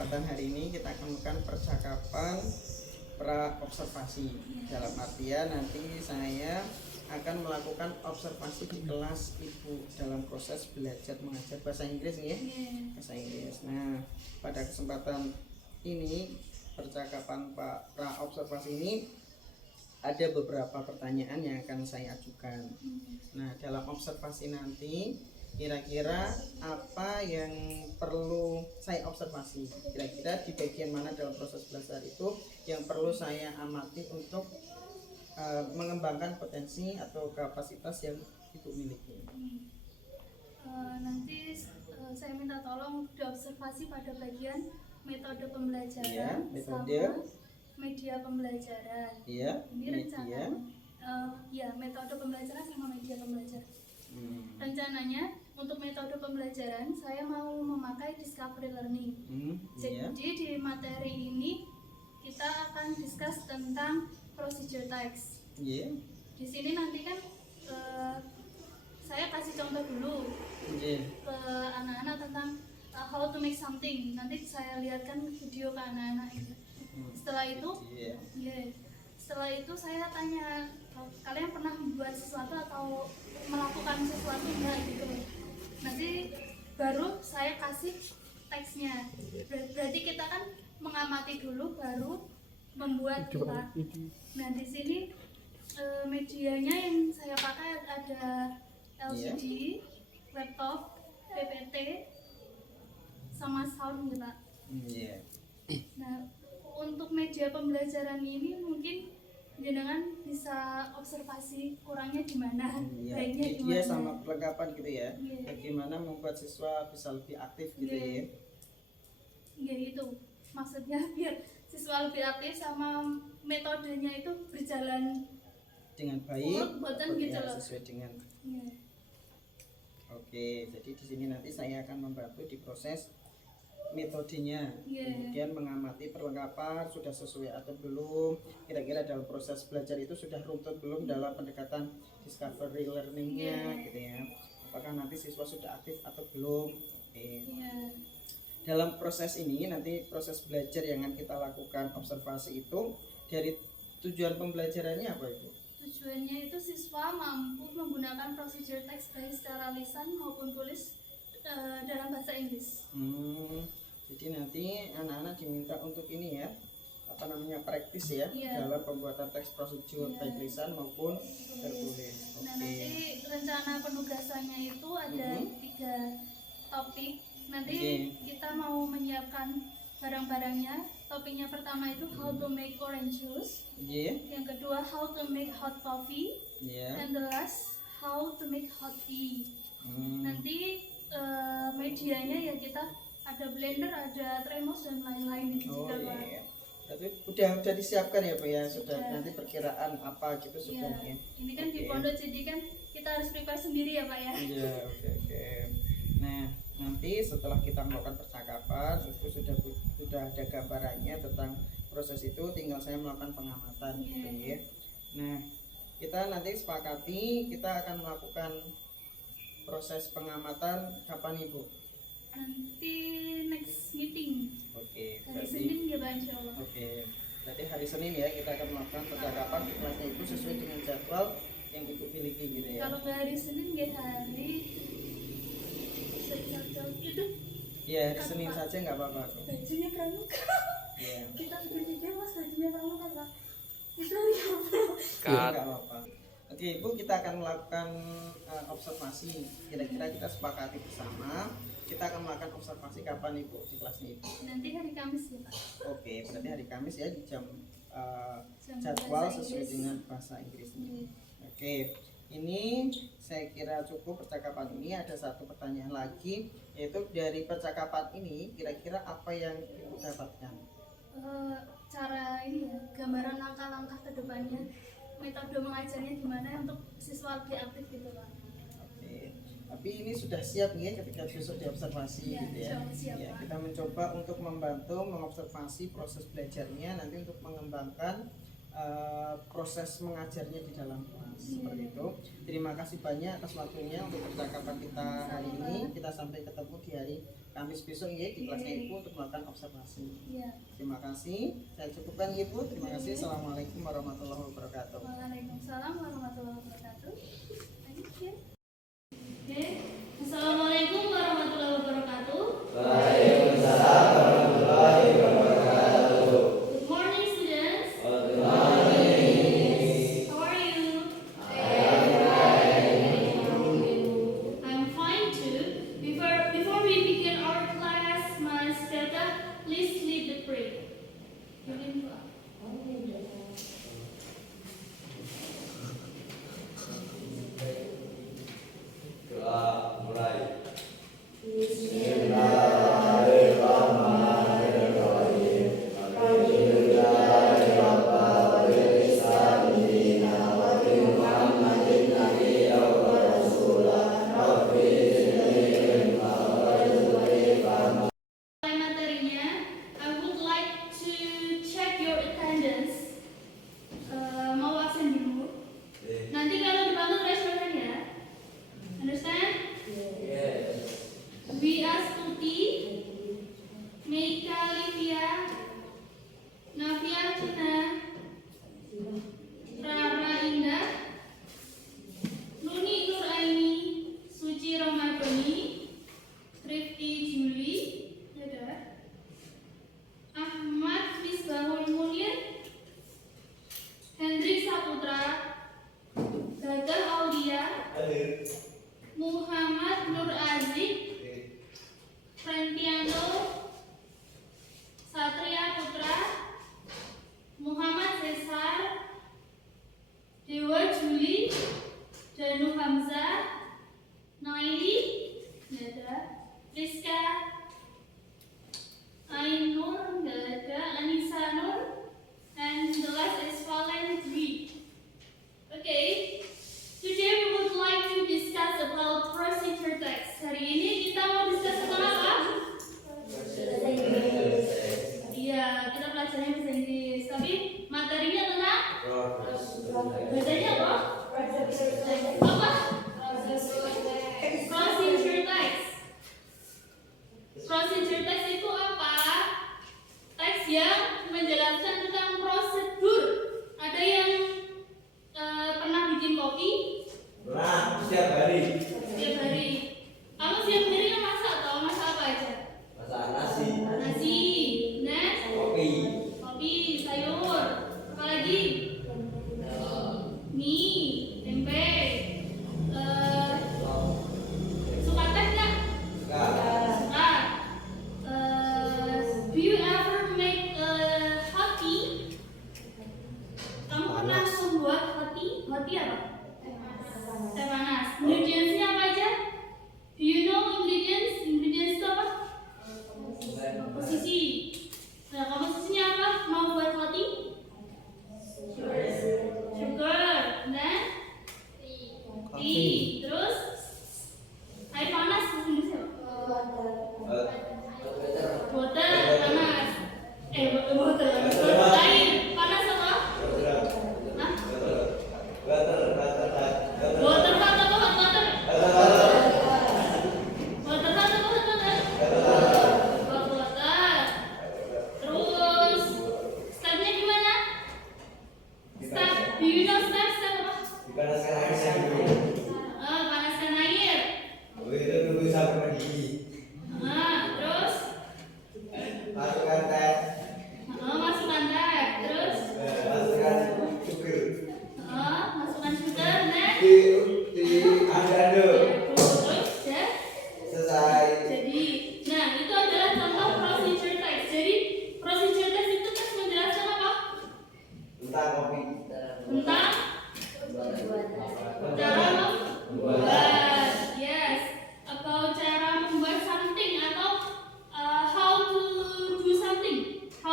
kesempatan hari ini kita akan melakukan percakapan pra-observasi. Dalam artian nanti saya akan melakukan observasi di kelas Ibu dalam proses belajar mengajar bahasa Inggris ya. Bahasa Inggris. Nah, pada kesempatan ini percakapan pra-observasi ini ada beberapa pertanyaan yang akan saya ajukan. Nah, dalam observasi nanti kira-kira apa yang perlu saya observasi? Kira-kira di bagian mana dalam proses belajar itu yang perlu saya amati untuk mengembangkan potensi atau kapasitas yang Ibu miliki? Nanti saya minta tolong diobservasi pada bagian metode pembelajaran Ya, metode sama media pembelajaran. ya, Ini media. Ya, metode pembelajaran sama media pembelajaran. Rencananya untuk metode pembelajaran saya mau memakai discovery learning. Ya. Jadi di materi ini kita akan discuss tentang procedure text. Ya. Di sini nanti kan saya kasih contoh dulu Ya. ke anak-anak tentang how to make something. Nanti saya lihatkan video ke anak-anak itu. Setelah itu, setelah itu saya tanya, kalian pernah membuat sesuatu atau melakukan sesuatu enggak gitu. Nanti baru saya kasih teksnya. Berarti kita kan mengamati dulu baru membuat kita. Nah, di sini medianya yang saya pakai ada LCD, laptop, PPT, sama sound gitu, Pak. Nah, untuk media pembelajaran ini mungkin jenengan bisa observasi kurangnya di mana, baiknya di mana. Media sama perlengkapan gitu ya. Iya. Bagaimana membuat siswa bisa lebih aktif gitu ya. Iya itu. Maksudnya biar siswa lebih aktif sama metodenya itu berjalan Dengan baik, gitu loh. sesuai dengan. Iya. Oke, jadi di sini nanti saya akan membantu di proses metodenya, kemudian mengamati perlengkapan sudah sesuai atau belum, kira-kira dalam proses belajar itu sudah runtut belum dalam pendekatan discovery learningnya gitu ya, apakah nanti siswa sudah aktif atau belum. Oke. Dalam proses ini nanti proses belajar yang akan kita lakukan observasi itu dari tujuan pembelajarannya apa Ibu? Tujuannya itu siswa mampu menggunakan procedure text baik secara lisan maupun tulis dalam bahasa Inggris. Jadi nanti anak-anak diminta untuk ini ya, apa namanya, praktis ya, dalam pembuatan teks prosedur baik lisan maupun tertulis. Nah, nanti rencana penugasannya itu ada 3 topik. Nanti kita mau menyiapkan barang-barangnya. Topiknya pertama itu how to make orange juice. Yang kedua how to make hot coffee. And the last how to make hot tea. Nanti medianya ya kita ada blender, ada termos dan lain-lain juga, Pak. Tapi udah disiapkan ya Pak ya, sudah nanti perkiraan apa gitu sudah ya. Ini kan di pondok jadi kan kita harus prepare sendiri ya Pak ya. Iya, oke. Nah, nanti setelah kita melakukan percakapan itu sudah ada gambarannya tentang proses itu, tinggal saya melakukan pengamatan gitu ya. Nah, kita nanti sepakati kita akan melakukan proses pengamatan kapan Ibu? Nanti next meeting. Oke. Hari Senin ya Pak, insya Allah. Oke. Berarti hari Senin ya kita akan melakukan percakapan di kelasnya Ibu sesuai dengan jadwal yang Ibu miliki gitu ya. Kalau hari Senin ya hari itu. Iya, hari Senin saja nggak apa-apa. Bajunya pramuka. Iya. Kita berpikir Mas bajunya pramuka Pak. Itu hari apa? Nggak apa-apa. Oke Ibu, kita akan melakukan observasi. Kira-kira kita sepakati bersama. Kita akan melakukan observasi kapan Ibu di kelasnya Ibu? Nanti hari Kamis ya Pak. Oke, berarti hari Kamis ya di jam jadwal sesuai dengan bahasa Inggrisnya. Oke, ini saya kira cukup percakapan ini. Ada satu pertanyaan lagi, yaitu dari percakapan ini kira-kira apa yang Ibu dapatkan? Cara ini ya, gambaran langkah-langkah ke depannya, metode mengajarnya gimana untuk siswa lebih aktif gitu Pak. Oke, tapi ini sudah siap nih ya ketika besok diobservasi gitu ya. Siap, Ya, kita mencoba untuk membantu mengobservasi proses belajarnya nanti untuk mengembangkan proses mengajarnya di dalam kelas seperti itu. Terima kasih banyak atas waktunya untuk percakapan kita hari ini. Kita sampai ketemu di hari Kamis besok ya di kelasnya Ibu untuk melakukan observasi. Iya. Terima kasih. Saya cukupkan Ibu. Terima kasih. Assalamualaikum warahmatullahi wabarakatuh. Waalaikumsalam warahmatullahi wabarakatuh. Thank you. Oke. Assalamualaikum warahmatullahi wabarakatuh. Waalaikumsalam warahmatullahi wabarakatuh. Good morning, students. Good morning. How are you? I'm fine too. Before we begin our class, Mas Delta, please lead the prayer. Begin, Pak. Doa mulai. Mulai materinya, I would like to check your attendance. Mau absen dulu. Nanti kalau dipanggil raise your hand ya. Understand? We ask Tuti, Meika Livia, Navia Cina, Rara Indah, Nuni Nuraini, Suci Ramadhani, Rifki Juli, Ahmad Misbahul Munir, Hendrik Saputra, Gagah Aulia, Muhammad Nur Aziz, Frentiano, Satria Putra, Muhammad Cesar, Dewa Juli, Danu Hamzah, Naili, Rizka, Ainur, Anissa Nur, and the last is Valen Dwi. Okay, today we would like to discuss about procedure text. Hari ini kita mau discuss tentang apa? Iya, kita pelajarin bahasa Inggris. Tapi materinya tentang bahasanya apa? Apa? Procedure text. Procedure text itu apa? Teks yang menjelaskan tentang prosedur. Ada yang pernah bikin kopi? Pernah setiap hari. Setiap hari. Kamu setiap hari masak atau masak apa aja? Masak nasi, Nasi, kopi, kopi, sayur, apa lagi? Mie, tempe. Suka teh nggak? suka, Suka. Do you ever make hot tea? Kamu pernah membuat hot tea? Hot tea apa? Teh panas. Ingredientsnya apa aja? Do you know ingredients? Ingredients itu apa? Komposisi. Nah, komposisinya apa? Mau buat hot tea? Sugar. Dan tea. Terus air panas bahasa Inggrisnya apa? Water panas. Water. Air panas apa? Hah? Water hot apa hot water? Water hot apa hot water? Hot water. Terus stepnya gimana? Step, do you know step apa? dipanaskan airnya dulu. Panaskan air. Habis itu tunggu sampai mendidih. Terus Masukkan teh, masukkan teh. Terus masukkan sugar, masukkan sugar. Next. diaduk Terus ya. selesai. Jadi, nah itu adalah contoh procedure text. Jadi procedure text itu kan menjelaskan apa? Tentang kopi, Tentang cara membuat, yes, about cara membuat something atau how to do something, how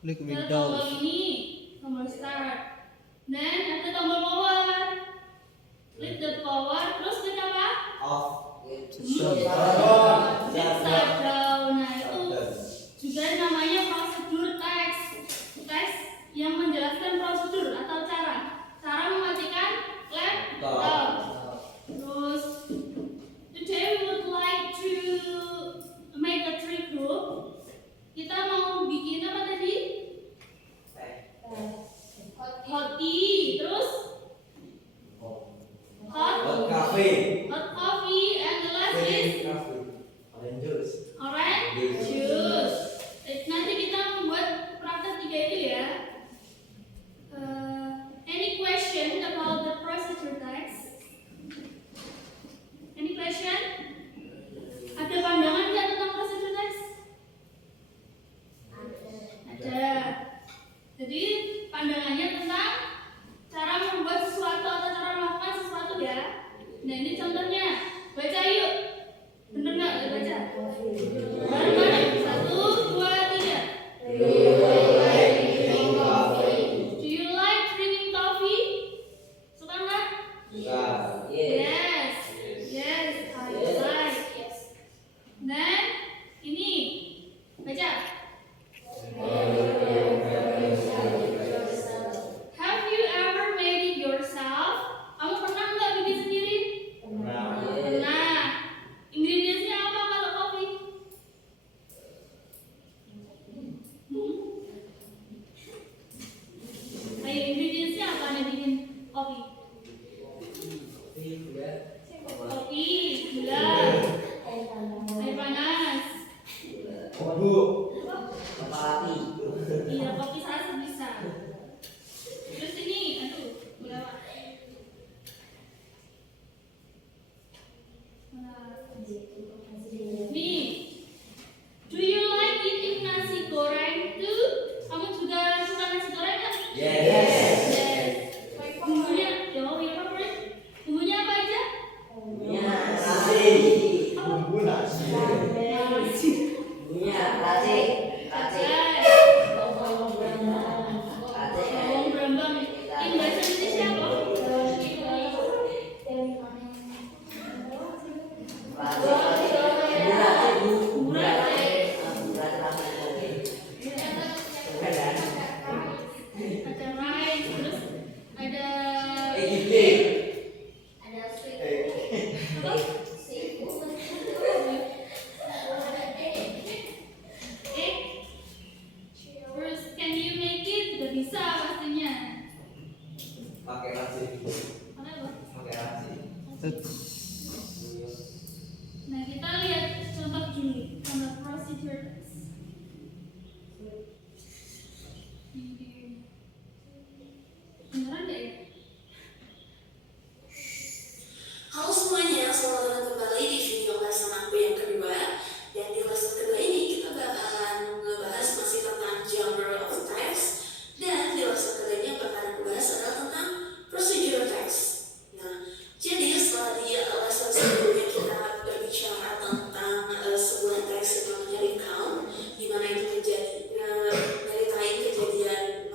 Klik Ada tombol Windows. ini, tombol start. Dan ada tombol power. Klik the power, terus klik apa? Off. Klik shutdown. Nah itu juga namanya prosedur teks. Teks yang menjelaskan prosedur atau cara mematikan laptop. Terus today we would like to make a trick group. Kita mau bikin apa tadi? Hot tea. Terus hot Cafe. coffee, and the last is Orange juice. orange juice. Nanti kita membuat praktek 3 itu ya. Any question about the procedure text? Any question? Ada pandangan nggak tentang procedure text? Ada. Jadi pandangannya tentang cara membuat sesuatu atau cara melakukan sesuatu ya. Nah ini contohnya. Baca yuk. Bener nggak? Baca. Bareng-bareng. 1, 2, 3. Do you like drinking coffee? Suka nggak? Yes. Yes, I like. Dan ini baca. Have you ever made it yourself? Kamu pernah nggak bikin sendiri? Pernah. Ingredientsnya apa kalau kopi? Ayo ingredientsnya apa nih bikin kopi? Kopi, gula, air panas. Iya, kopi saset bisa. Terus ini, aduh, lewat. Nih, do you like eating nasi goreng too? Kamu juga suka nasi goreng kan? Yes. Bumbunya, ya favorit. Bumbunya apa aja? Nasi. Bawang brambang. Ini bahasa Indonesia apa? Ada rice, terus ada apa? Egg. Terus can you make it? Gak bisa pastinya. Pakai nasi. Pakai apa? Pakai nasi. Nah kita lihat contoh dulu, contoh procedure test. Beneran nggak ya? Halo semuanya, selamat datang kembali di video lesson aku yang kedua. Dan di lesson kedua ini kita bakalan ngebahas masih tentang genre of text. Dan di lesson kedua ini yang bakalan aku bahas adalah tentang procedural text. Nah, jadi setelah di lesson sebelumnya kita berbicara tentang sebuah teks yang namanya recount, di mana itu menjadi nyeritain kejadian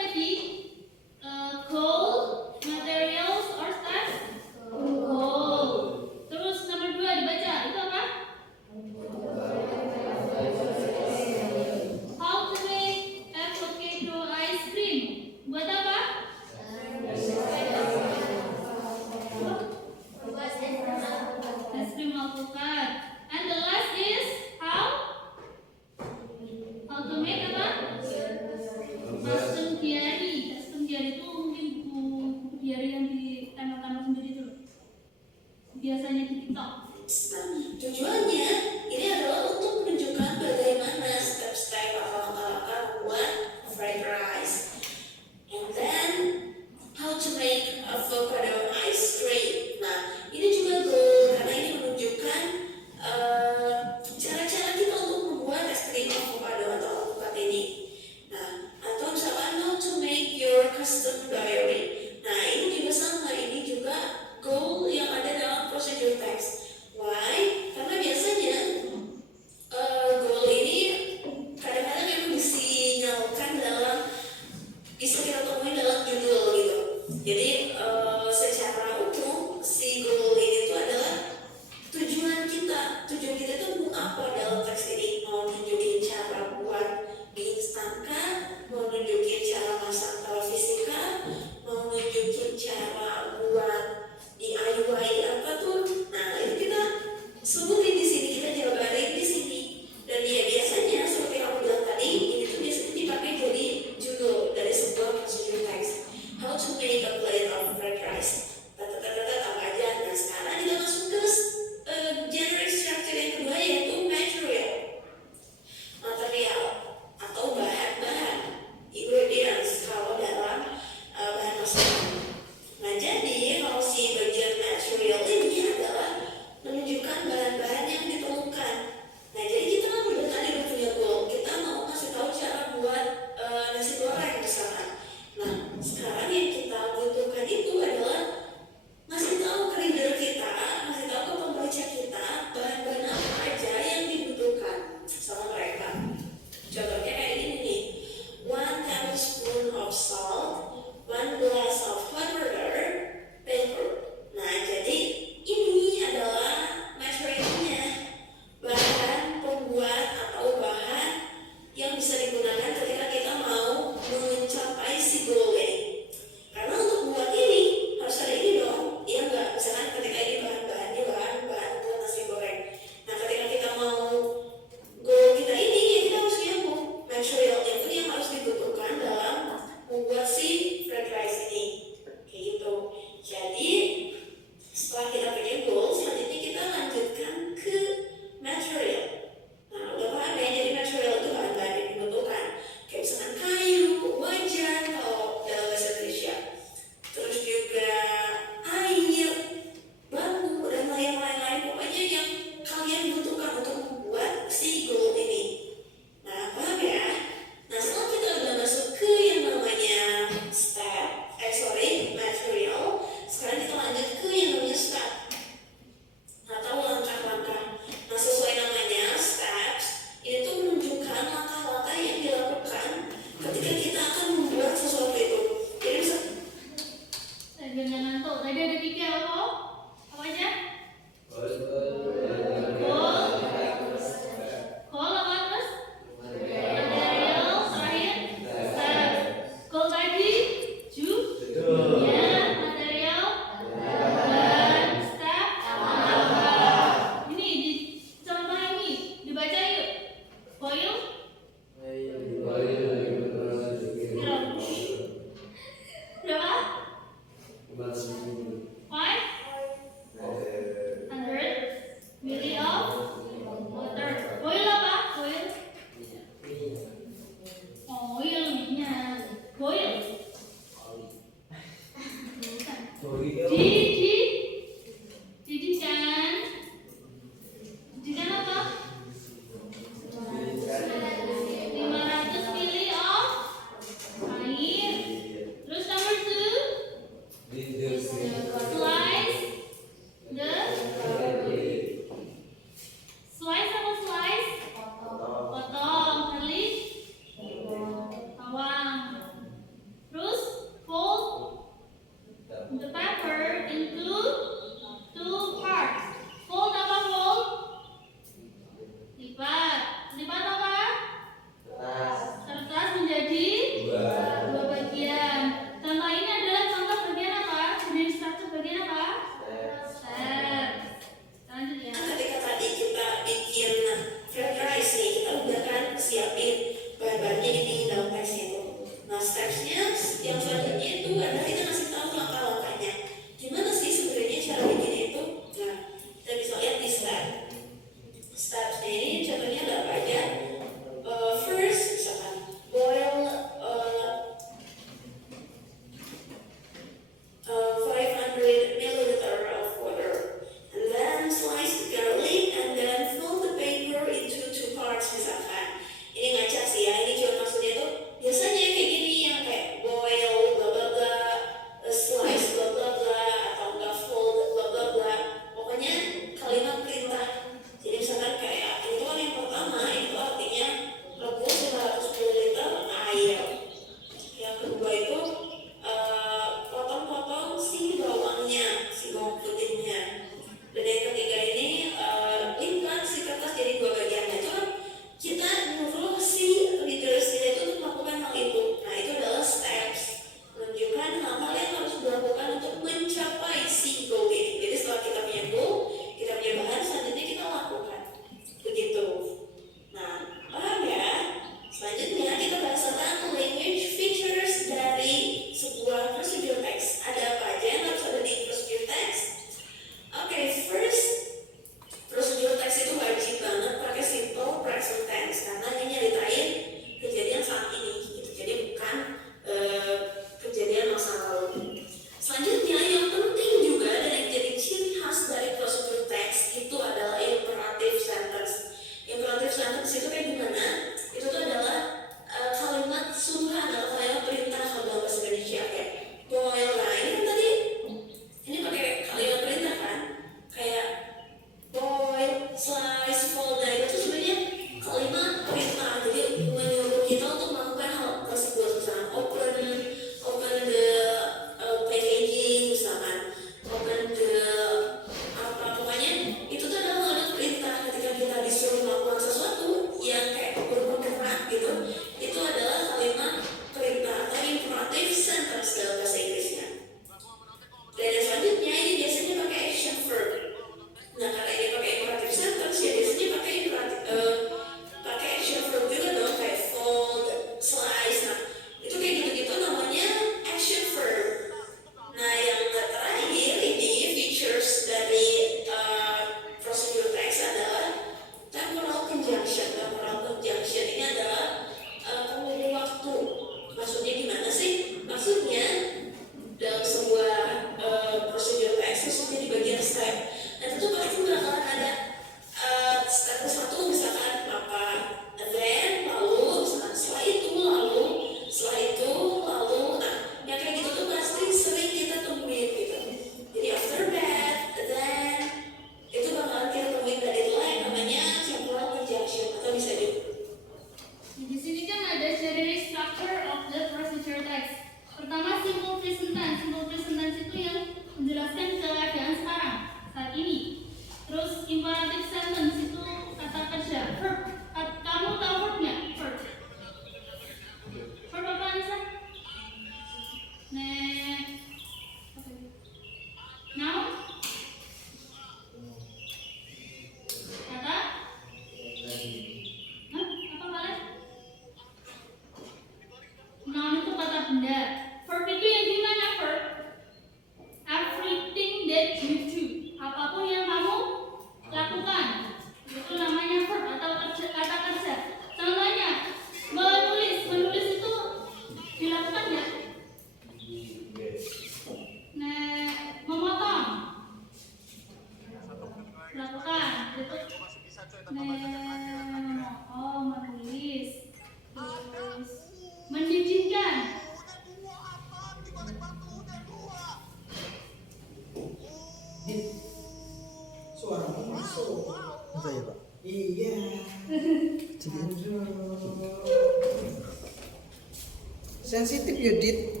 Sensitif ya, Dit.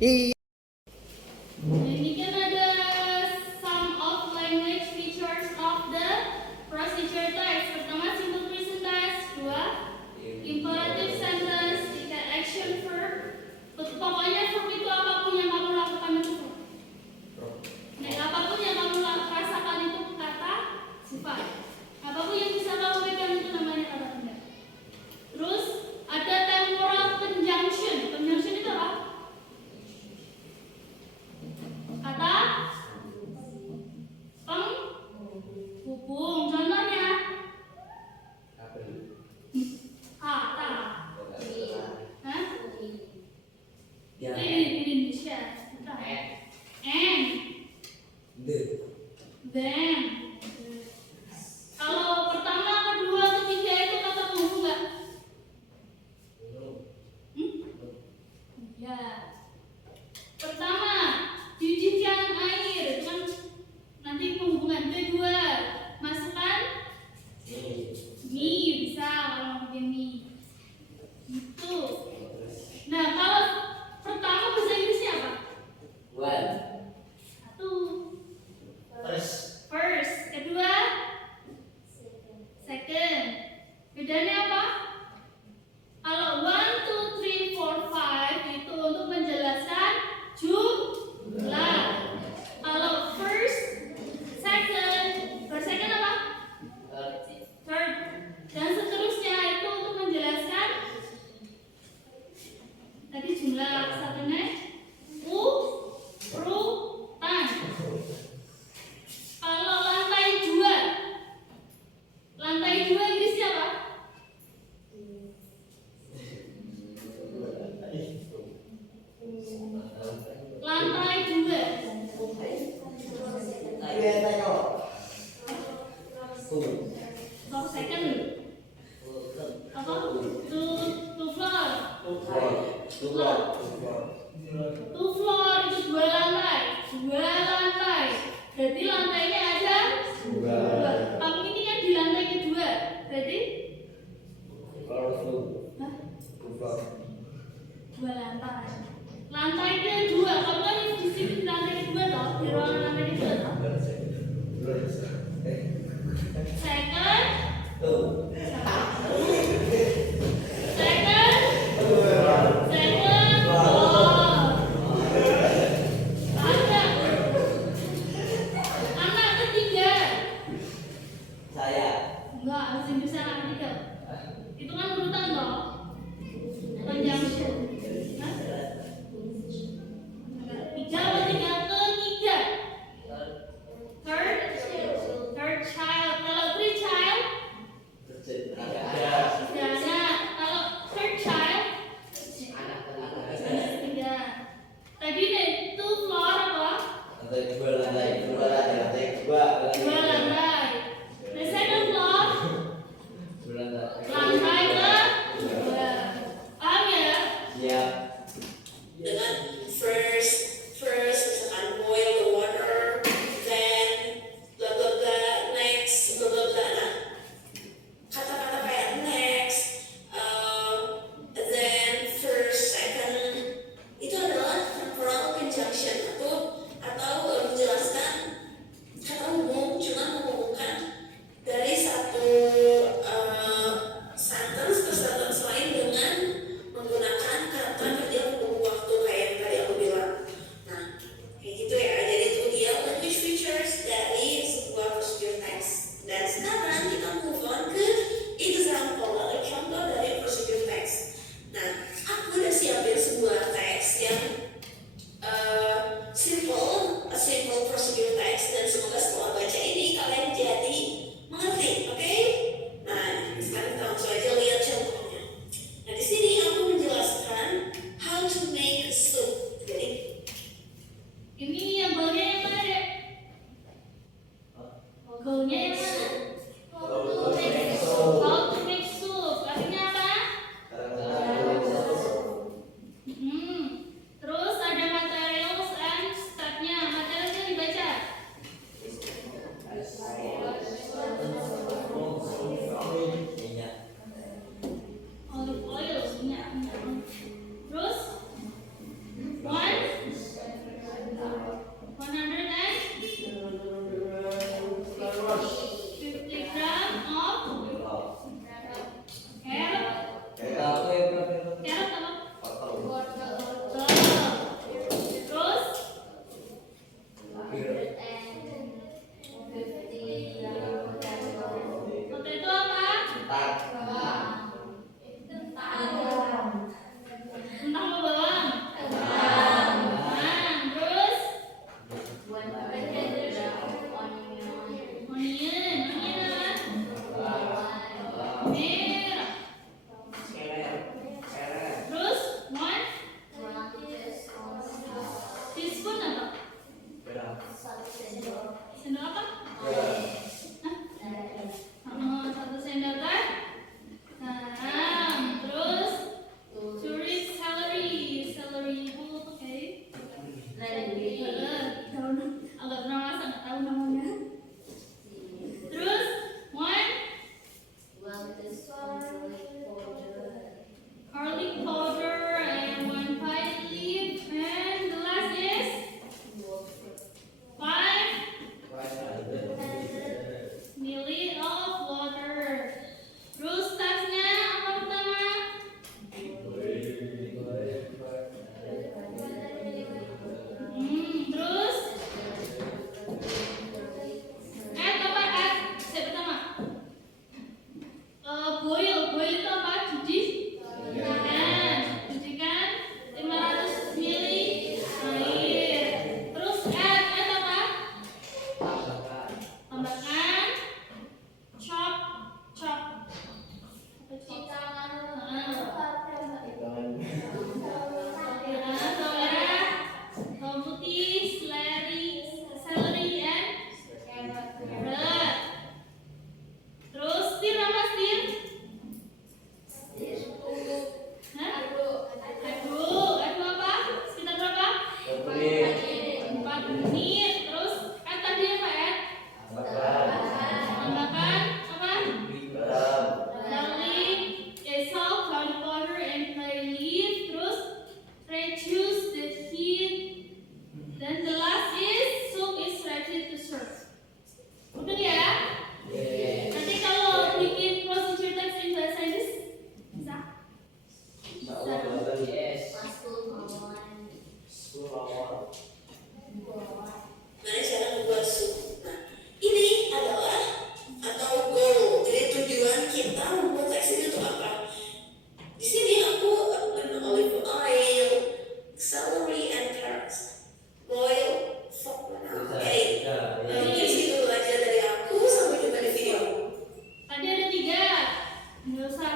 Iya. Ini kan ada some of language features of the procedure text. Pertama simple present tense, dua imperative sentence, tiga action verb. Pokoknya verb itu apapun yang kamu lakukan itu verb. Nah, apapun yang kamu rasakan itu kata sifat. Apapun yang bisa kamu pegang itu namanya kata benda. Terus ada temporal conjunction. Conjunction itu apa? Kata penghubung. Contohnya kata. Hah? Ya. Ini di Indonesia. And. Then. Kalau pertama, kedua, ketiga itu kata penghubung nggak? Ya. Pertama, cucikan air itu kan nanti penghubungan. Kedua, masukkan mie, bisa kalau mau bikin mie. Itu. Nah, kalau pertama bahasa Inggrisnya apa? One. Satu. First. First. Kedua, second. Bedanya apa? Kalau 1, 2, 3, 4, 5 itu untuk menjelaskan jumlah. Kalau first, second, second apa? Third. Dan seterusnya itu untuk menjelaskan tadi jumlah satunya urutan. Kalau lantai dua Inggrisnya apa? Lantai dua. Atau second apa? To floor. To floor itu dua lantai. Berarti lantainya ada dua. Kamu ini kan di lantai kedua. Berarti hah? Dua lantai. Lantai kedua. Kamu kan di sini di lantai kedua toh, di ruangan lantai kedua toh. Second. Second floor. Ada. Anak ketiga. Saya. Enggak, harus Inggris anak ketiga. Itu kan urutan toh. Conjunction. Hah? Tiga apa tiga? Ketiga. Third child. Kalau three child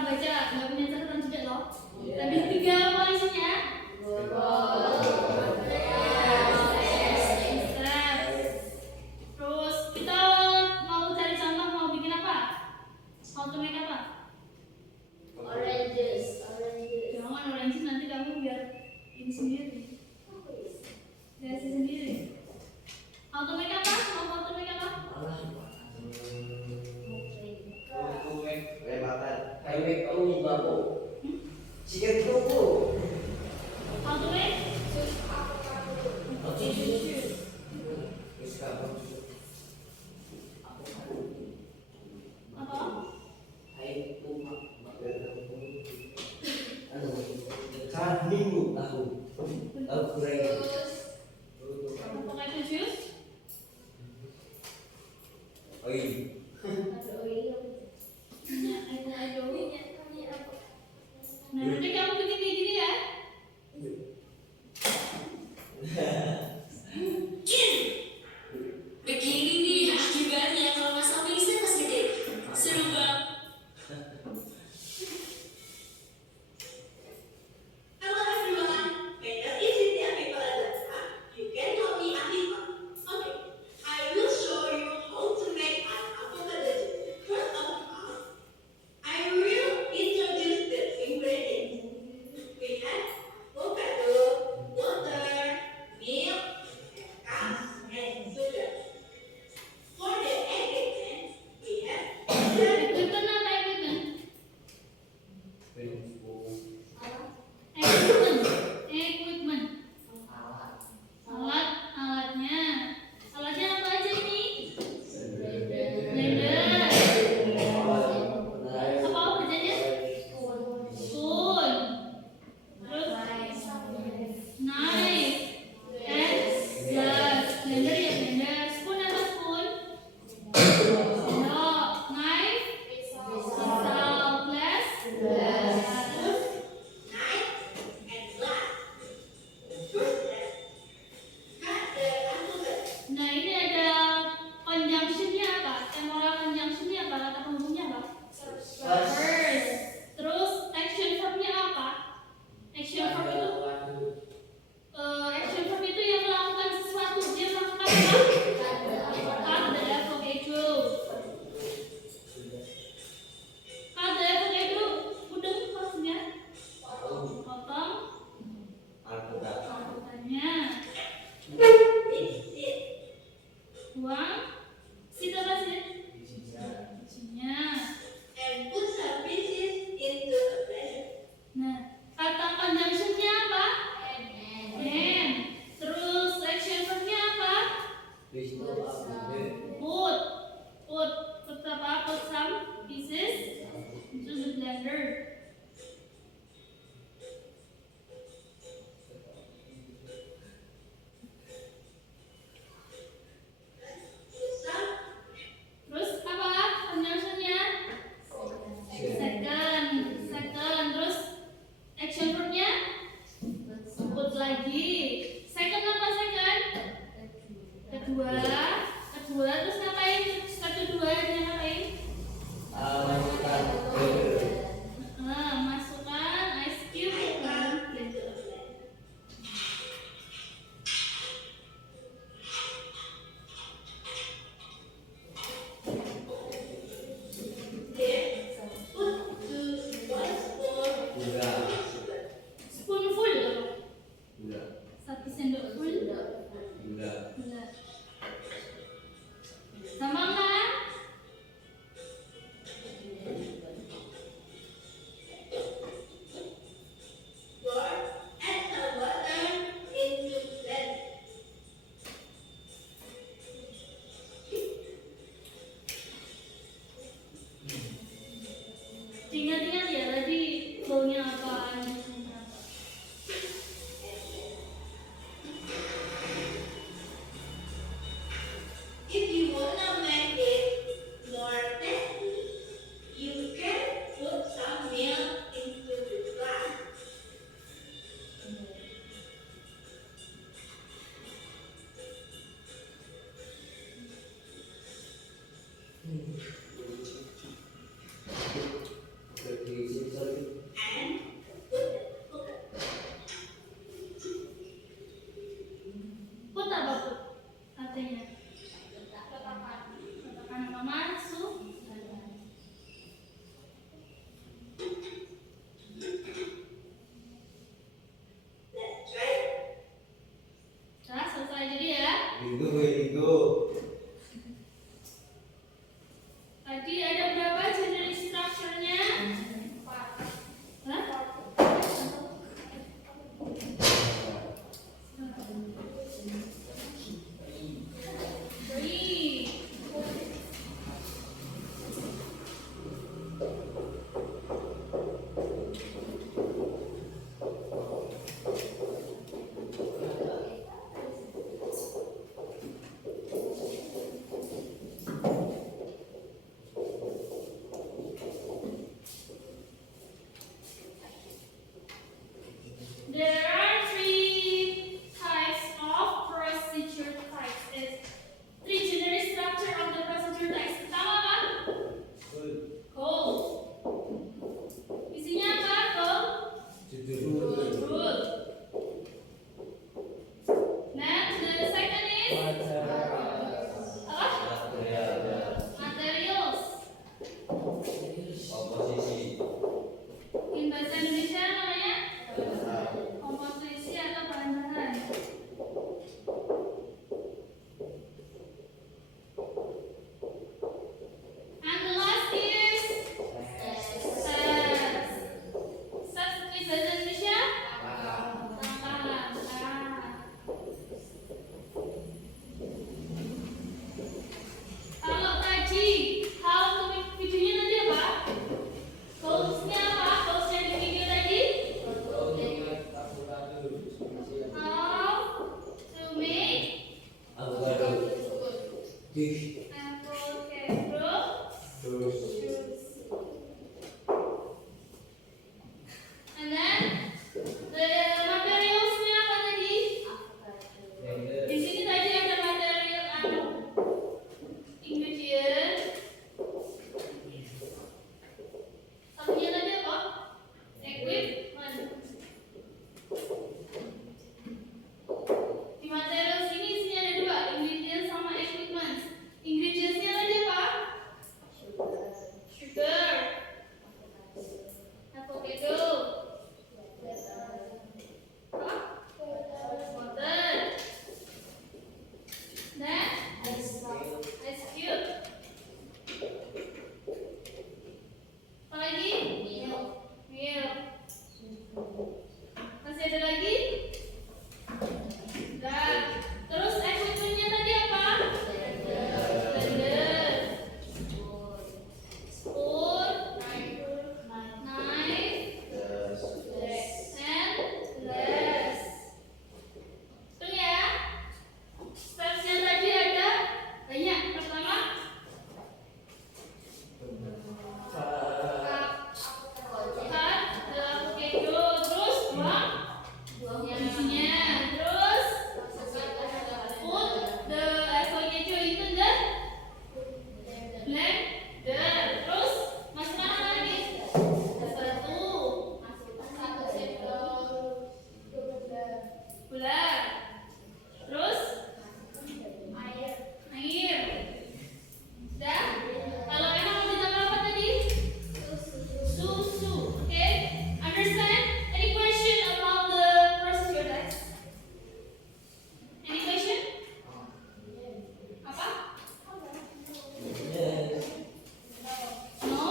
baca, nggak punya catatan juga loh. Habis 3 apa isinya? Terus kita mau cari contoh, mau bikin apa? How to make apa? Jangan oranges, nanti kamu biar ini sendiri. Kreasi sendiri. How to make apa? How to make apa? How to make? Apa? Potato juice? Nah, nanti kamu bikin kayak gini ya. Begini nih akibatnya kalau Mas Abi istri pas gede. Seru banget. Hello everyone. Better easy the Afifa. You can call me Afifa. Okay. I will show you how to make an avocado. First of all, I will introduce the ingredients. We have avocado, water, milk, and sugar. For the ingredients, we have Equipment apa equipment? Equipment. Alatnya. Alatnya apa aja ini? Blender. Apa kerjanya? Spoon. Terus knife. Glass. Blender ya blender. Spoon apa spoon? Sendok. Knife. Pisau. Glass. Terus knife and glass. First step, cut the avocado. nah ini ada conjunctionnya apa? Temporal conjunctionnya apa? Kata penghubungnya apa? First. Terus action verbnya apa? Action verb itu action verb itu yang melakukan sesuatu. Dia melakukan apa? Cut the avocado. Cut the avocado. Mudeng maksudnya? Potong avocadanya. Buang. Sita apa sih? Isinya. And put some pieces into a blender. Nah, kata conjunctionnya apa? And. Terus action verbnya apa? Put. Put apa? Put some pieces into the blender. Some Terus apa? Conjunctionnya? Second. Terus action verbnya? Put lagi. Second apa second? Kedua. Terus ngapain? Keduanya ngapain? Masukkan ice cube ke dalam blender. Spoonful. 1 sendok full gula. Sama kan? add some water into blender. Ingat-ingat ya tadi baunya apa? If you wanna make it more tasty, you can put some milk into the glass. Jadi Good. Next, the second is apa? Materials. In bahasa Indonesia namanya komposisi atau bahan-bahan. And the last is sets. Sets di bahasa Indonesia tangkahan. Kalau tadi how to make videonya nanti apa? Goalsnya apa? Goalsnya di video tadi? How to make avocado juice. And then the materialsnya apa tadi? Di sini tadi ada material ingredient. Satunya tadi apa? Equipment. Di material sini isinya ada dua, ingredient sama equipment. Ingredientsnya tadi apa? Sugar, avocado, apa? Water, then ice cube. Apa lagi? Milk. Masih ada lagi? Dan terus equipmentnya tadi apa? Blender, spoon, knife, and glass. Itu ya. Stepsnya tadi ada banyak. Pertama, cut the avocado, terus buang isinya, terus put the avocado into the blender, terus masukkan apa lagi? Satu gula, terus air. Dan kalau enak mau ditambah apa tadi? Susu. Okay? Understand? Any question about the procedure, guys? Any question? Apa? No?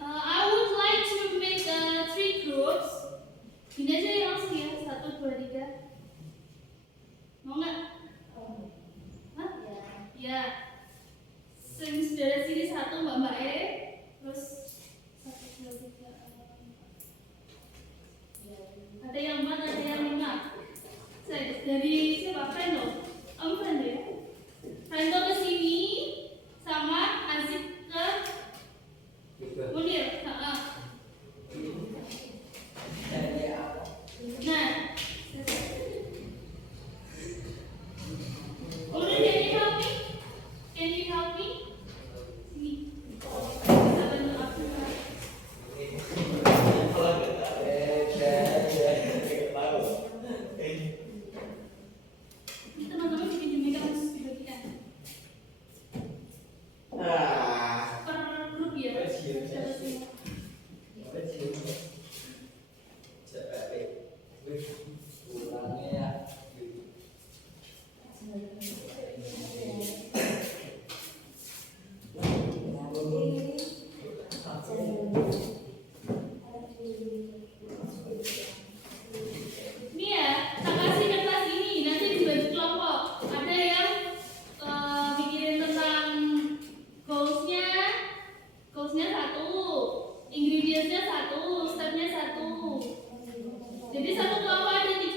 I would like to make 3 groups. Ini aja ya langsung ya. 1, 2, 3. Mau nggak? Hah? Ya. Since dari sini 1 Mbak E, terus 1, 2, 3. Ada yang 4, ada yang 5. Dari siapa? Frendo. Om Frendo ya. Frendo ke sini sama Azik ke Munir. Nah, Munir, can you help me? Can you help me? Sini. Bisa bantu aku nggak? Ini teman-teman bikin megang sebagian. Per grup ya. Satu semua. Ini ya, tak kasih kertas ini nanti dibagi kelompok. Ada yang mikirin tentang goalsnya 1, ingredientsnya 1, stepnya 1. Jadi satu kelompok ada 3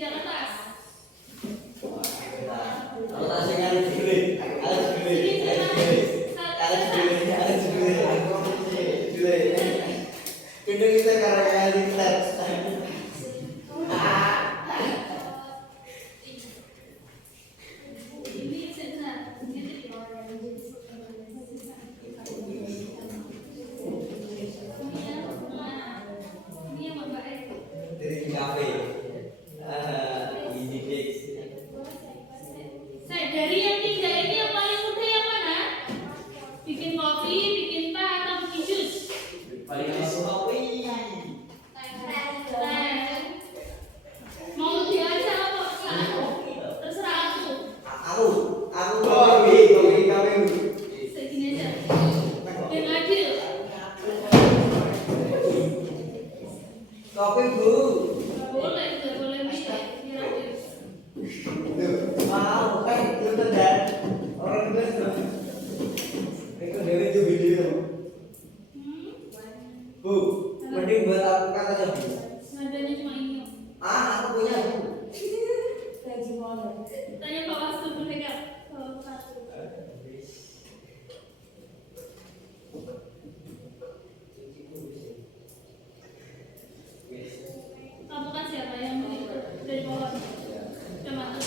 kertas. Ini sensor. Ini ya. Bu, mending buat aku kata tadi. Nadanya cuma ini. Aku punya bu. Tanya Pak Wastu mereka. Satu. Kamu kan siapa yang dari bawah? Coba.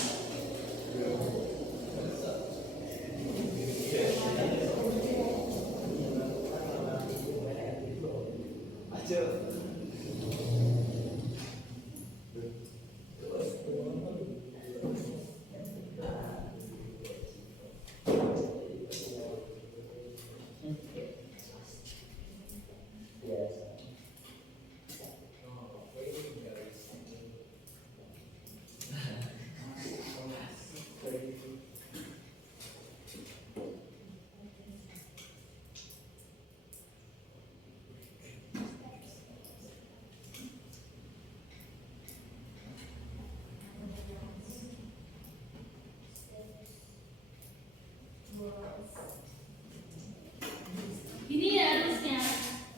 Gini ya harusnya.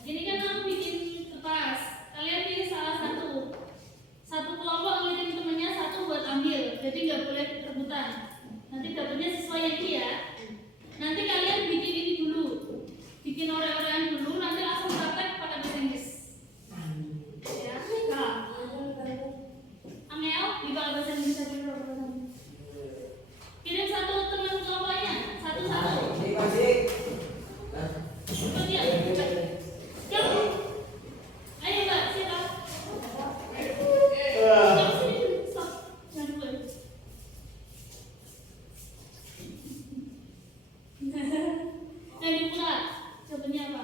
Ini kan aku bikin kertas. Kalian pilih salah satu. Satu kelompok ngeliatin temennya, satu buat ambil. Jadi nggak boleh rebutan. Nanti dapetnya sesuai yang ini ya. Nanti kalian bikin ini dulu. Bikin ore-orean dulu. Nanti langsung praktek pakai bahasa Inggris. Ya. Nah. Amel, dipakai bahasa Inggris aja dulu. Kirim satu teman kelompoknya. Satu-satu. Ikut dia. Jom. Ayo Mbak, siapa? Jom sini. Stop. Jangan dulu. Jadi pula, jawabannya apa?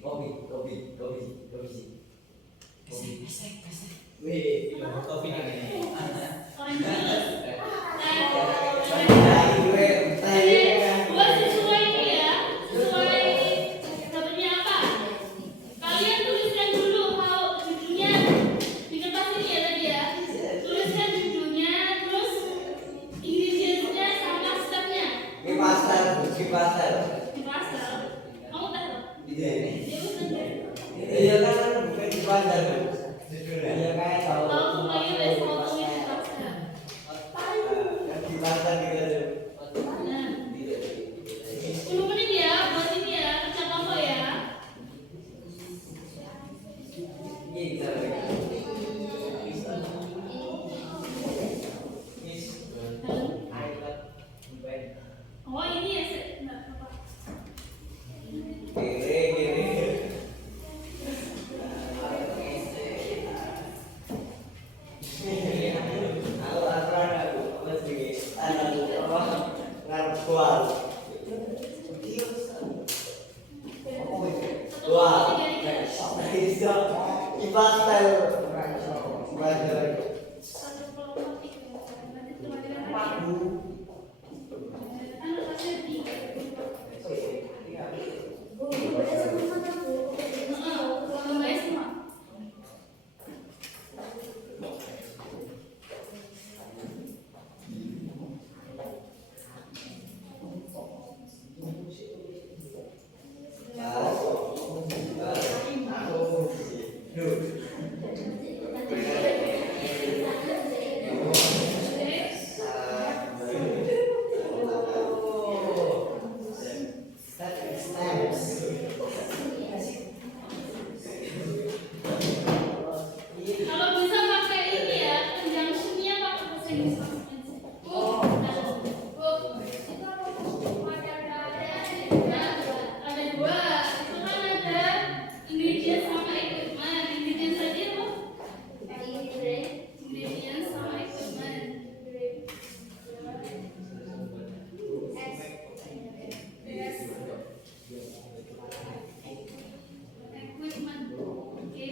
Kopi. Kopi nih. Orange juice. Buat sesuai ini ya. Sesuai jawabannya apa? Kalian tuliskan dulu judulnya di kertas ini ya tadi ya. Tuliskan judulnya, terus ingredients-nya sama step-nya. Di pasar. Di pasar. Kamu tahu? Iya. Dia udah Iya kan bukan di pasar. Iya kayak tahu. tahu semuanya udah tahu tulis di pasar. Di pasar gitu. Nah, 10 menit ya buat ini ya, kerja kelompok ya. Ini bisa lagi. Oh ini ya, enggak apa. Kiri. Aku apa sih? Ngarbual. Wah, bisa. Ibasel. Satu kelompok tiga. Nanti cuma anu kasih tiga. Tambahnya semua. Kalau bisa pakai ini ya, conjunction-nya pakai bahasa Inggris. Ada dua, itu kan ada ingredients sama equipment. Ingredients tadi apa? Ingredients sama equipment. Equipment, oke.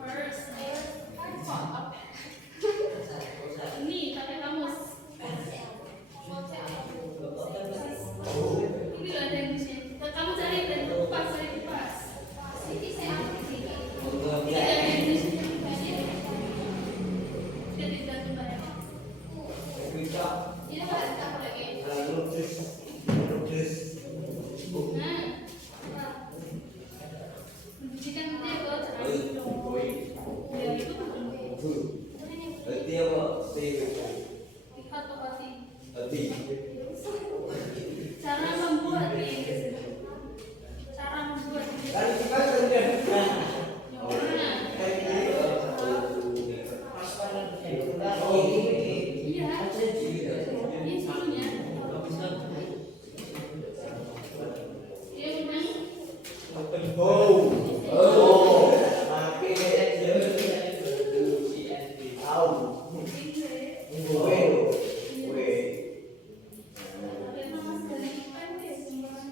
First, ini pakai kamus. Ini apa lagi? Nah, mencucikan nanti ya kalau cara ya itu lihat lokasi cara membuat nih cara membuat yang mana iya ini susunya dia memang memang sekali kan deh semuanya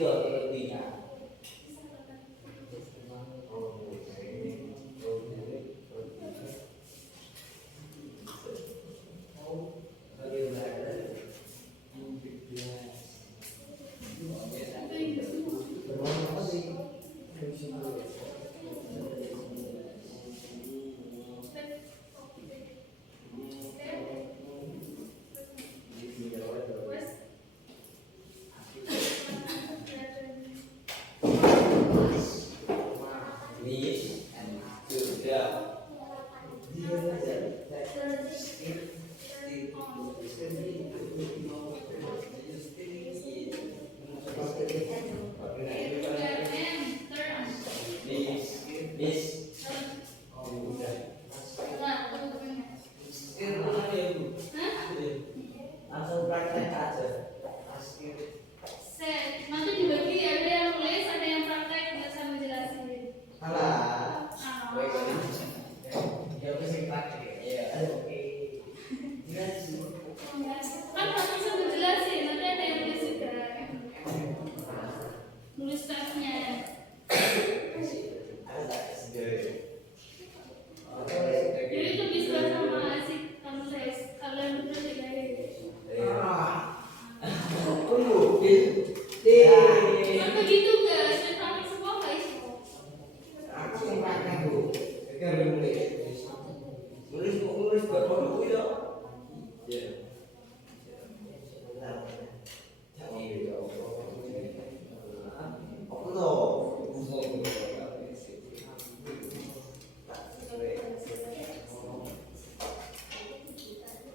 juga lebihnya. Langsung praktek aja. Nanti dibagi ada yang nulis, ada yang praktek, nggak saya menjelasin. Alah. Ah. Ya mesti praktek. Iya. Oke. Kan kamu bisa menjelasin, nanti ada yang nulis juga. Nulis stepnya. Jadi itu bisa sama asik kamu tes. Kalian berdua digawe. Tunggu. Kan begitu guys, saya praktek semua nggak iso. Aku yang praktek Bu. Sekarang nulis. Nulis buat produk itu. Iya.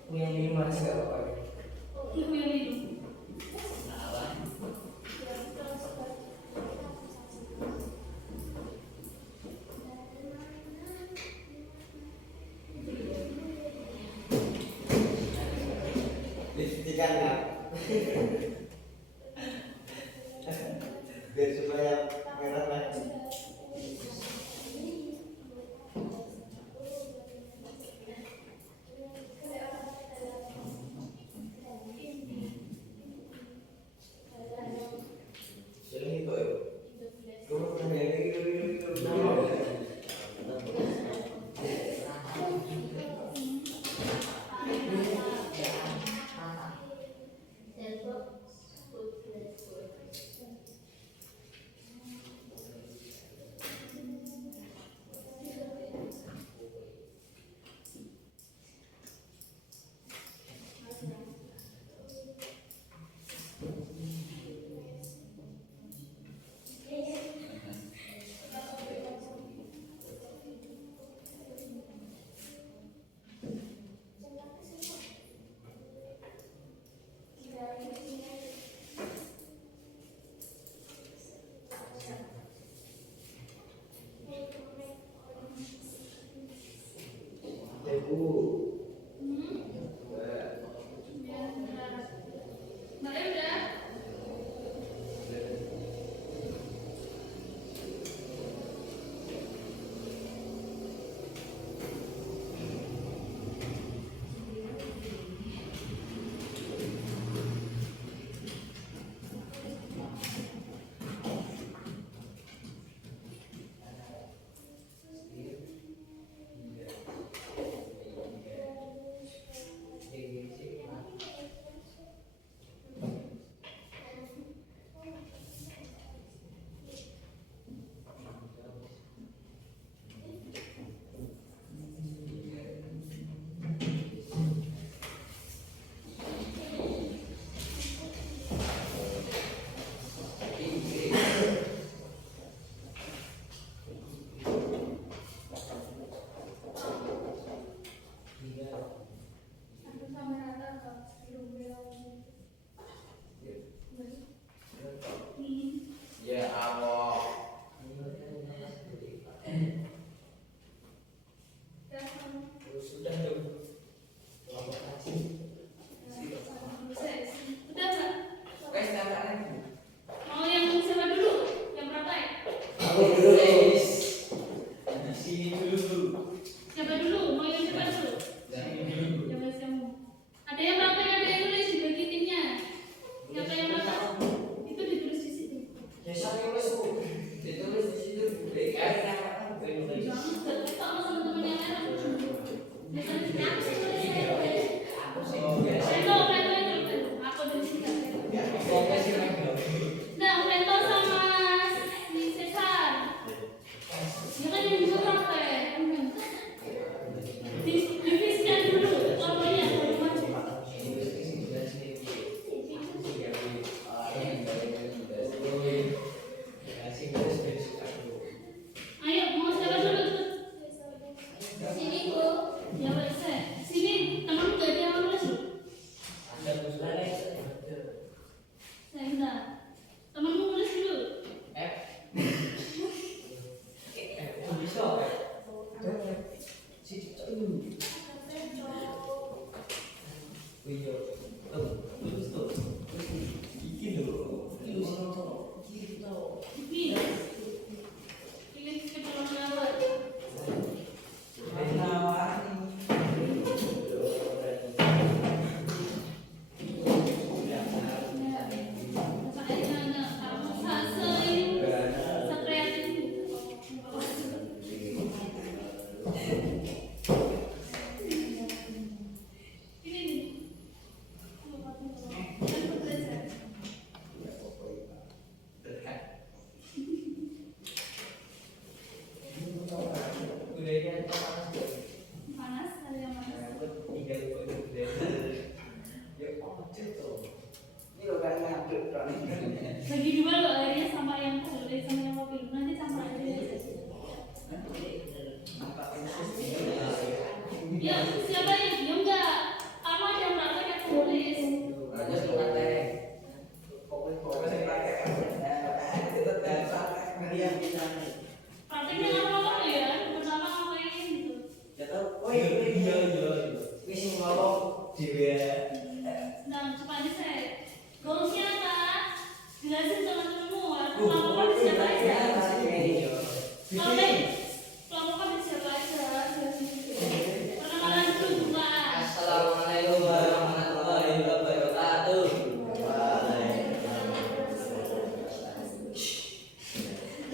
Punya minuman segala Pak. Ibu yang minum. Lipstikan ya. Biar supaya merah lagi. Sini kok ya. Kamu pernah Ada yang praktek, ada yang nulis dibagi timnya. Siapa yang praktek? Itu ditulis di situ. dia misalnya. Prakteknya apa ya? Pertama ngapain gitu? Ya tahu. Oh iya. Wis ngomong dhewe. Nah, cepat saya. Goalsnya apa? Jelasin teman-temanmu. Kelompoknya di siapa aja? Kelompoknya di siapa aja? Perkenalan dulu, Pak. Assalamualaikum warahmatullahi wabarakatuh.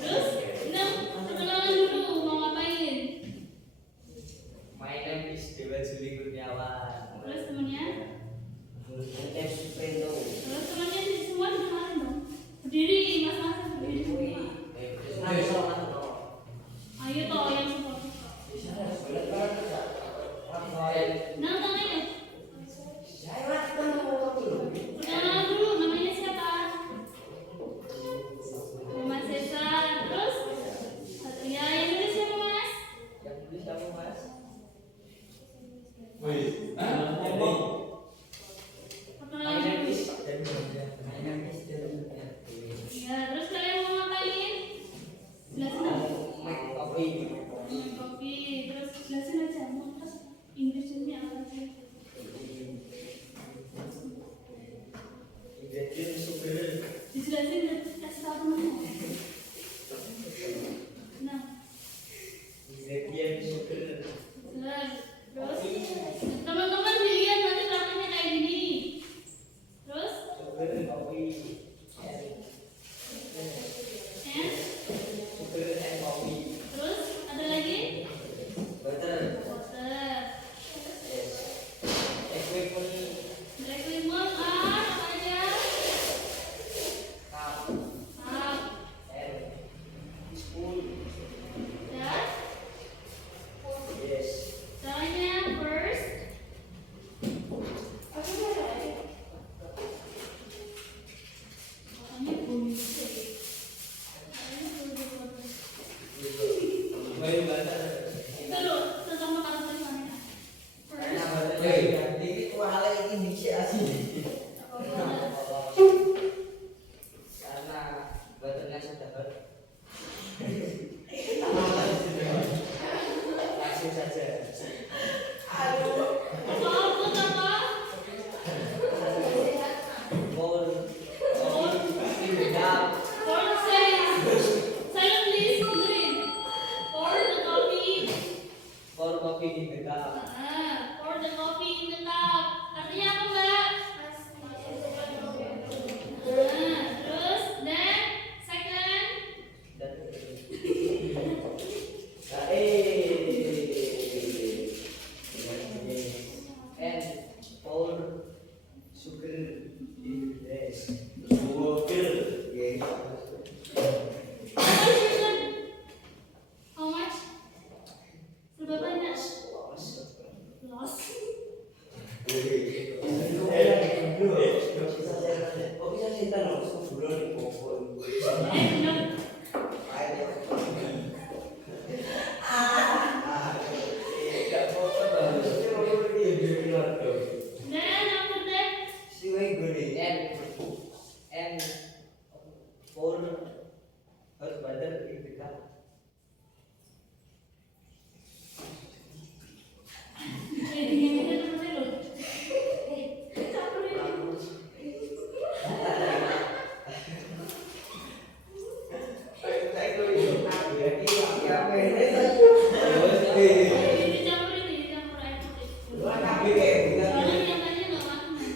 Terus, perkenalan dulu, mau ngapain? My name is Dewa Juli Kurniawan. Terus temennya? Terus Supreno. Terus temennya semua dikenalin dong. Berdiri, mas-mas berdiri. Ayo toh yang support. Nah, tangannya. Perkenalan dulu, namanya siapa? Mas Cesar. Terus? Satria, yang ini siapa mas? Perkenalan dulu. Ya, terus kalian mau ngapain? Jelasin aja. Kopi. Terus jelasin aja. Mau terus ingredientnya apa sih? Dijelasin dan kasih tahu temenmu. Nah, terus teman-teman dilihat nanti prakteknya kayak gini. Terus, terus ada lagi? Water. Equipment apa aja? Cup. Ya. Caranya first. Pokoknya bunyi. Itu loh, tentang makanan tadi mana? First. Output apa? Pour silent please, dengerin. Pour the coffee. Pour the coffee in the cup. Artinya apa, Mbak? Terus, then second. How much? Berapa banyak? Loss. Benar. Then after that, ini terus loh. Campurin. Ini campur air putih. Soalnya yang tadi nggak matang nanti.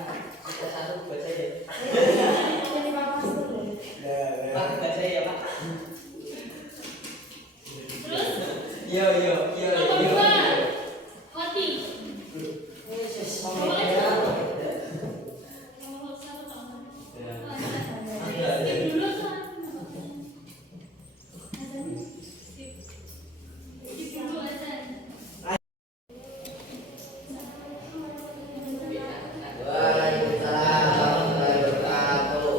Kita satu buat saya. Jadi bapak dulu. Pak, buat saya ya, Pak. Terus Yo. nomor 2 hoti. Nomor 1 kamu. Skip dulu kan. Skip dulu azan. Waalaikumsalam warahmatullahi wabarakatuh.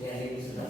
Ya, ini sudah.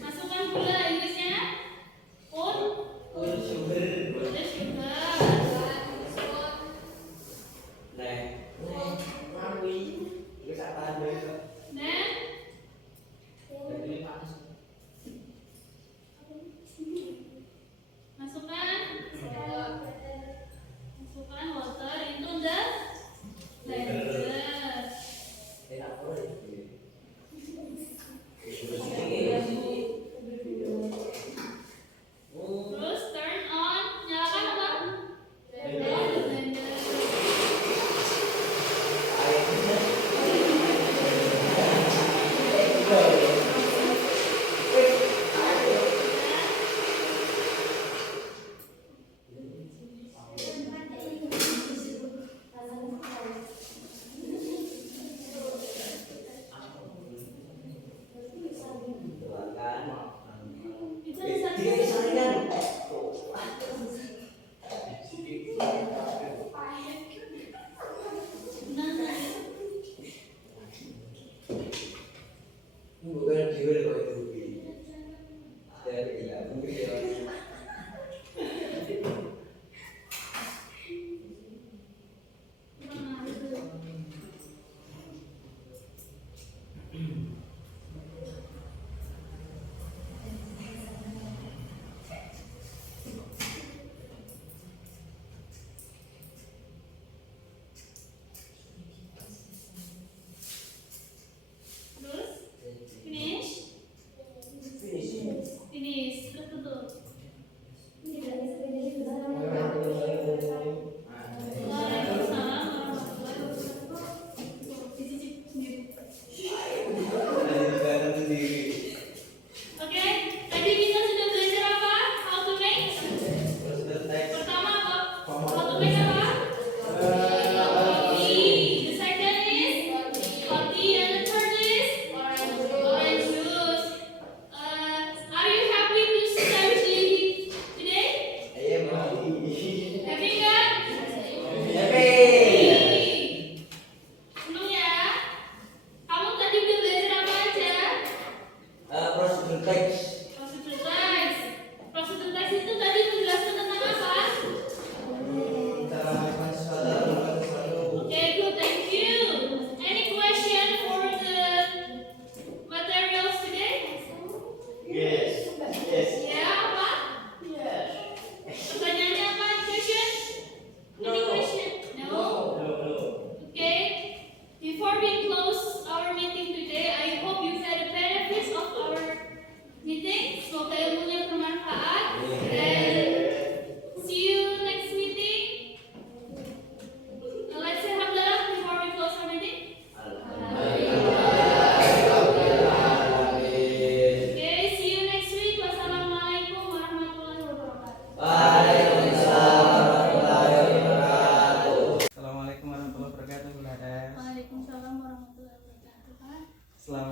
Masukkan gula Inggrisnya. Terus finish.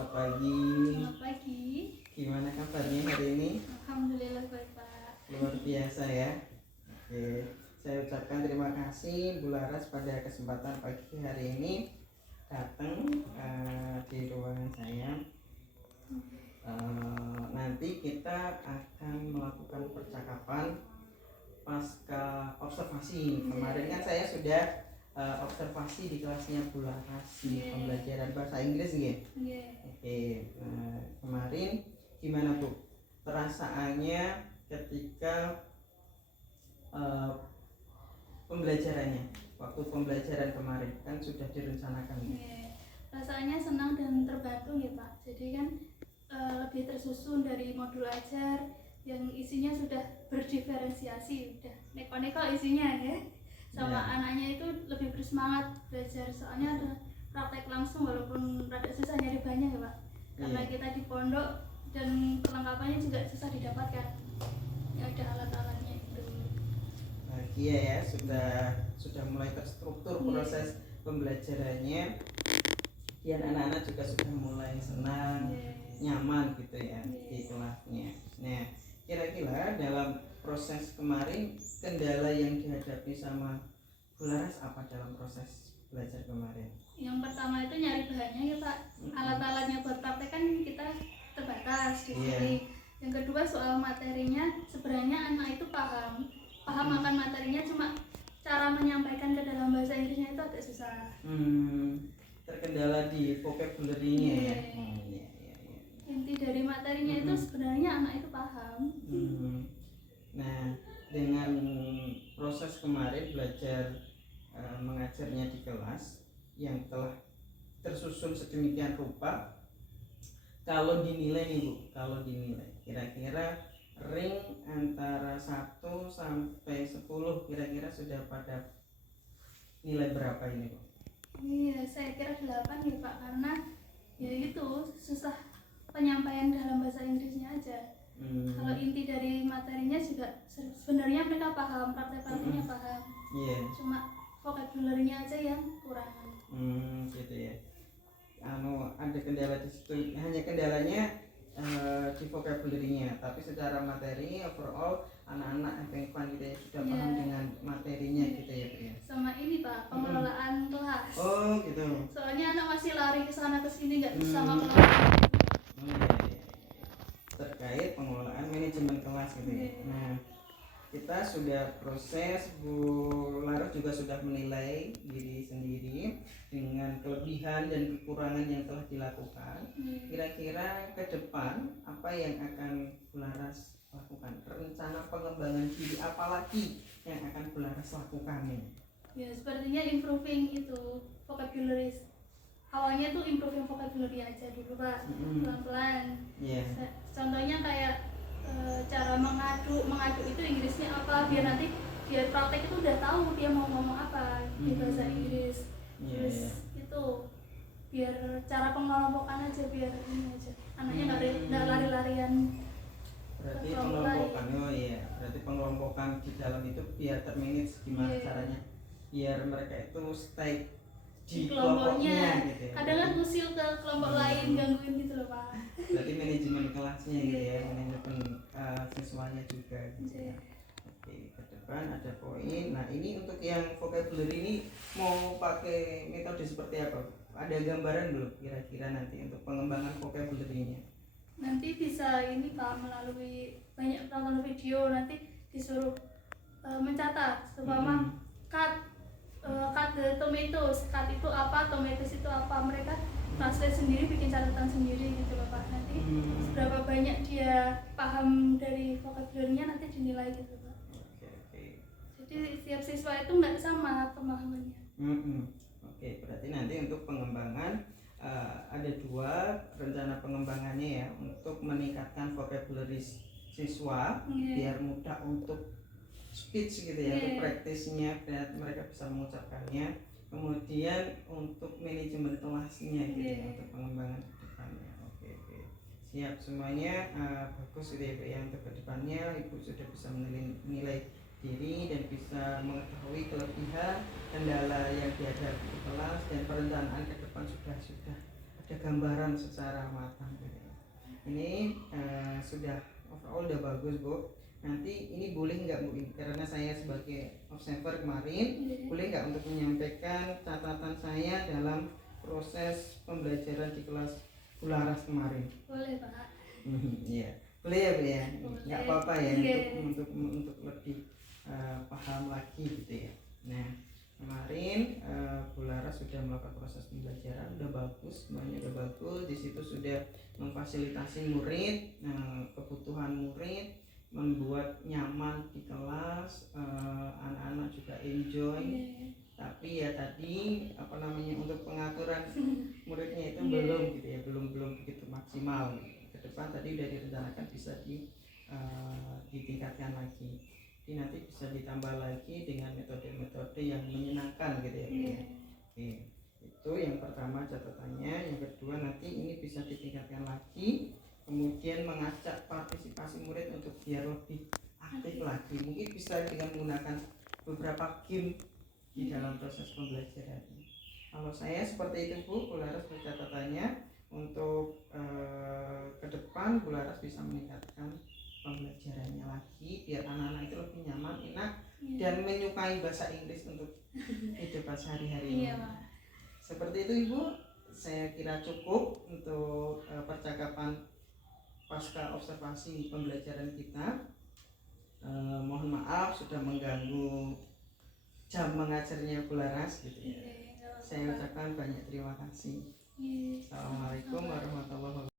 Selamat pagi. Selamat pagi. Gimana kabarnya hari ini? Alhamdulillah baik Pak. Luar biasa ya. Oke, saya ucapkan terima kasih Bu Laras pada kesempatan pagi hari ini datang di ruangan saya. Nanti kita akan melakukan percakapan pasca observasi. Kemarin kan saya sudah observasi di kelasnya Bu Laras di pembelajaran bahasa Inggris ya. Oke, kemarin gimana Bu perasaannya ketika pembelajarannya, waktu pembelajaran kemarin kan sudah direncanakan? Rasanya senang dan terbantu ya Pak. Jadi kan lebih tersusun dari modul ajar yang isinya sudah berdiferensiasi, udah neko-neko isinya ya. Sama anaknya itu lebih bersemangat belajar, soalnya ada praktek langsung walaupun rada susah nyari banyak ya Pak. Karena kita di pondok dan kelengkapannya juga susah didapatkan. Ya ada alat-alatnya itu. Bahagia ya, sudah mulai terstruktur proses pembelajarannya. Dan anak-anak juga sudah mulai senang, nyaman gitu ya di kelasnya. Nah, kira-kira dalam proses kemarin kendala yang dihadapi sama Bu Laras apa dalam proses belajar kemarin? Yang pertama itu nyari bahannya ya Pak. Alat-alatnya buat praktek kan kita terbatas di sini. Yang kedua soal materinya, sebenarnya anak itu paham akan materinya, cuma cara menyampaikan ke dalam bahasa Inggrisnya itu agak susah. Terkendala di vocabulary-nya ya. Inti dari materinya itu sebenarnya anak itu paham. Nah, dengan proses kemarin belajar mengajarnya di kelas yang telah tersusun sedemikian rupa, kalau dinilai nih Bu, kira-kira ring antara 1 sampai 10 kira-kira sudah pada nilai berapa ini Bu? Iya, saya kira 8 ya Pak, karena ya itu susah penyampaian dalam bahasa Inggrisnya aja. Kalau inti dari materinya juga sebenarnya mereka paham, praktek-prakteknya paham. Cuma vocabulary-nya aja yang kurang. Gitu ya. Ada kendala di situ. Hanya kendalanya di vocabulary-nya, tapi secara materi overall anak-anak FENFAN gitu ya sudah paham dengan materinya gitu ya Pak ya. Sama ini Pak, pengelolaan kelas. Oh gitu. Soalnya anak masih lari ke sana ke sini nggak bisa sama kelola. Terkait pengelolaan manajemen kelas gitu ya. Nah, kita sudah proses, Bu Laras juga sudah menilai diri sendiri dengan kelebihan dan kekurangan yang telah dilakukan. Kira-kira ke depan apa yang akan Bu Laras lakukan? Rencana pengembangan diri apa lagi yang akan Bu Laras lakukan nih? Ya sepertinya improving itu vocabulary. Awalnya tuh improving vocabulary aja dulu Pak, pelan-pelan. Contohnya kayak cara mengadu itu Inggrisnya apa, biar nanti biar praktek itu udah tahu dia mau ngomong apa di bahasa Inggris. Terus itu biar cara pengelompokan aja, biar ini aja anaknya nggak lari-larian. Berarti pengelompokan, berarti pengelompokan di dalam itu biar termanage gimana caranya biar mereka itu stay di kelompoknya gitu ya. Kadang kan usil ke kelompok lain, gangguin gitu loh Pak. Berarti manajemen kelasnya gitu ya, manajemen siswanya juga gitu ya. Oke, ke depan ada poin. Nah ini untuk yang vocabulary ini mau pakai metode seperti apa? Ada gambaran belum kira-kira nanti untuk pengembangan vocabulary-nya? Nanti bisa ini Pak, melalui banyak tonton video, nanti disuruh mencatat seumpama cut the tomatoes, cut itu apa, tomatoes itu apa, mereka translate sendiri, bikin catatan sendiri gitu loh Pak. Nanti seberapa banyak dia paham dari vocabulary-nya nanti dinilai gitu Pak. Jadi setiap siswa itu nggak sama pemahamannya. Oke, berarti nanti untuk pengembangan ada 2 rencana pengembangannya ya, untuk meningkatkan vocabulary siswa biar mudah untuk speech gitu ya, untuk praktisnya biar mereka bisa mengucapkannya. Kemudian untuk manajemen kelasnya gitu ya, untuk pengembangan ke depannya. Oke. Siap semuanya, bagus gitu ya Pak ya, untuk ke depannya Ibu sudah bisa menilai diri dan bisa mengetahui kelebihan, kendala yang dihadapi di kelas, dan perencanaan ke depan sudah ada gambaran secara matang gitu ya. Ini sudah overall udah bagus Bu. Nanti ini boleh nggak Bu, karena saya sebagai observer kemarin, boleh nggak untuk menyampaikan catatan saya dalam proses pembelajaran di kelas Bularas kemarin? Boleh Pak. Iya, boleh ya Bu ya. Nggak apa-apa ya, untuk lebih paham lagi gitu ya. Nah, kemarin Bularas sudah melakukan proses pembelajaran, udah bagus, semuanya udah bagus. Di situ sudah memfasilitasi murid, kebutuhan murid, membuat nyaman di kelas, anak-anak juga enjoy. Tapi ya tadi untuk pengaturan muridnya itu belum gitu ya, belum begitu maksimal. Ke depan tadi udah direncanakan bisa ditingkatkan lagi. Jadi nanti bisa ditambah lagi dengan metode-metode yang menyenangkan gitu ya. Oke. Itu yang pertama catatannya. Yang kedua nanti ini bisa ditingkatkan lagi, kemudian mengajak partisipasi murid untuk biar lebih aktif lagi. Mungkin bisa dengan menggunakan beberapa game di dalam proses pembelajaran. Kalau saya seperti itu Bu, Bularas catatannya untuk ke depan Bularas bisa meningkatkan pembelajarannya lagi biar anak-anak itu lebih nyaman, enak, dan menyukai bahasa Inggris untuk kehidupan sehari-hari. Seperti itu Ibu, saya kira cukup untuk percakapan pasca observasi pembelajaran kita. Mohon maaf sudah mengganggu jam mengajarnya Bularas gitu ya. Saya ucapkan banyak terima kasih. Assalamualaikum warahmatullahi wabarakatuh.